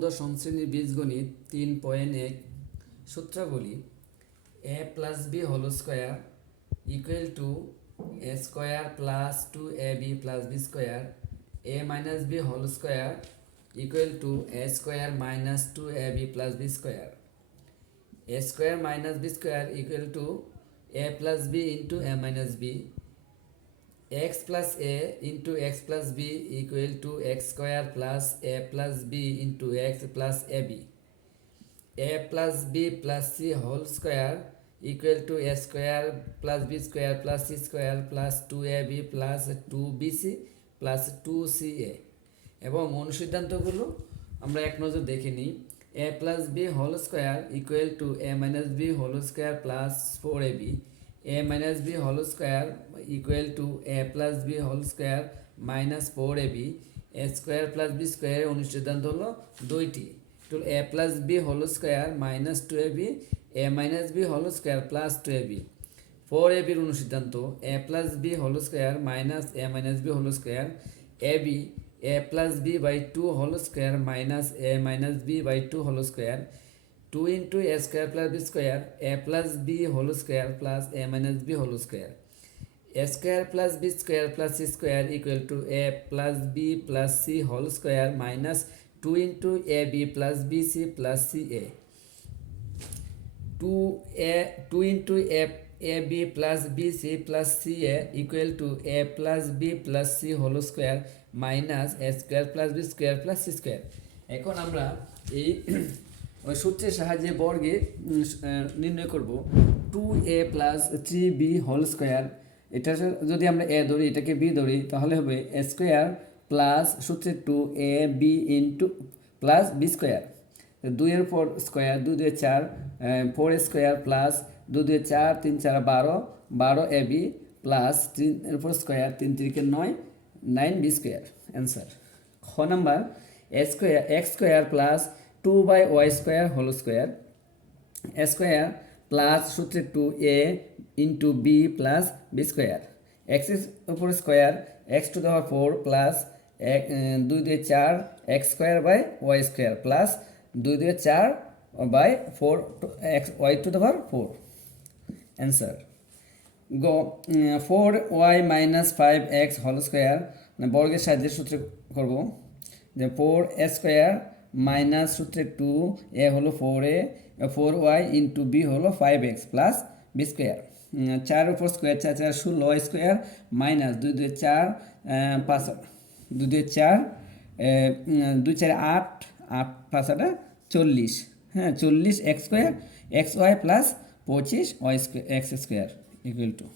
দশম শ্রেণির বীজগণিত তিন পয়েন্ট এক সূত্রাবলী A plus B whole square equal to A square plus two A B plus B square A minus B whole square equal to A square minus two A B plus B square a square minus b A equal to a plus b into a minus b x plus a into x plus b equal to x square plus a plus b into x plus ab a plus b plus c whole square equal to a square plus b square plus c square plus 2ab plus 2bc plus 2ca এবং অনুসিদ্ধান্তগুলো আমরা এক নজর দেখে নিই A plus B whole square equal to A minus B whole square plus four A B A minus B whole square equal to A plus B whole square minus four A B A square plus B স্কোয়ারের অনুসিদ্ধান্ত হলো দুইটি। Two A plus B whole square minus two A B A minus B whole square plus two A B four A বির অনুসিদ্ধান্ত A plus B whole square minus A minus B whole square A B A plus B by two whole square minus A minus B by two whole square two into A square plus B square A plus B whole square plus A minus B whole square A square plus B square plus C square equal to A plus B plus C whole square minus two into A B plus B C plus C A two A two into A A B plus B C plus C A equal to A plus B plus C whole square minus A square plus B square plus C square এখন আমরা এই ওই সূত্রের সাহায্যে বর্গে নির্ণয় করব। Two A plus three B whole square এটা যদি আমরা এ ধরি, এটাকে বি ধরি, তাহলে হবে এ স্কোয়ার প্লাস সূত্রে two A B into plus B square দুইয়ের পর স্কোয়ার দুই দুয়ে চার ফোর স্কোয়ার প্লাস দুই দুয়ে চার, তিন চার বারো বারো এ বি প্লাস তিন, এর পর স্কোয়ার তিন তিরিকে নয় নাইন বি স্কোয়ার অ্যান্সার খ number A square X square plus two by Y square whole square square plus সূত্রে two A into B plus B square এক্সের উপর স্কোয়ার এক্স টু দেওয়ার ফোর প্লাস এক দুই দুই চার X square by Y square plus দুই দুই চার by four X Y two দেওয়ার four answer go four Y minus five X whole square বর্গের সাহায্যে সূত্রে করব যে ফোর স্কোয়ার মাইনাস সূত্রে টু এ হলো four A four Y into B হলো five X plus B square চার উপর স্কোয়ার চার চার, ষোলো স্কোয়ার মাইনাস দুই দুই চার পাঁচ দুই দুই চার দুই চার আট আট পাঁচ আটা চল্লিশ। হ্যাঁ চল্লিশ X square X Y plus পঁচিশ Y square X square equal to